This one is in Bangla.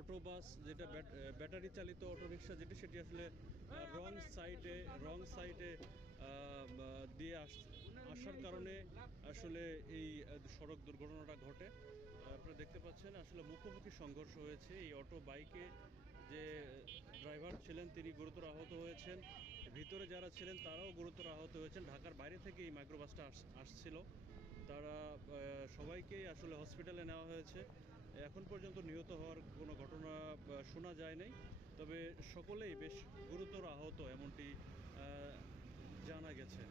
অটো বাস যেটা ব্যাটারি চালিত অটোরিকশা যেটি সেটি আসলে রং সাইডে দিয়ে আসার কারণে আসলে এই সড়ক দুর্ঘটনাটা ঘটে। আপনারা দেখতে পাচ্ছেন আসলে মুখোমুখি সংঘর্ষ হয়েছে। এই অটো বাইকে যে ড্রাইভার ছিলেন তিনি গুরুতর আহত হয়েছেন, ভিতরে যারা ছিলেন তারাও গুরুতর আহত হয়েছেন। ঢাকার বাইরে থেকে এই মাইক্রোবাসটা আসছিল। তারা সবাইকেই আসলে হসপিটালে নেওয়া হয়েছে। এখন পর্যন্ত নিহত হওয়ার কোনো ঘটনা শোনা যায় নাই, তবে সকলেই বেশ গুরুতর আহত এমনটি জানা গেছে।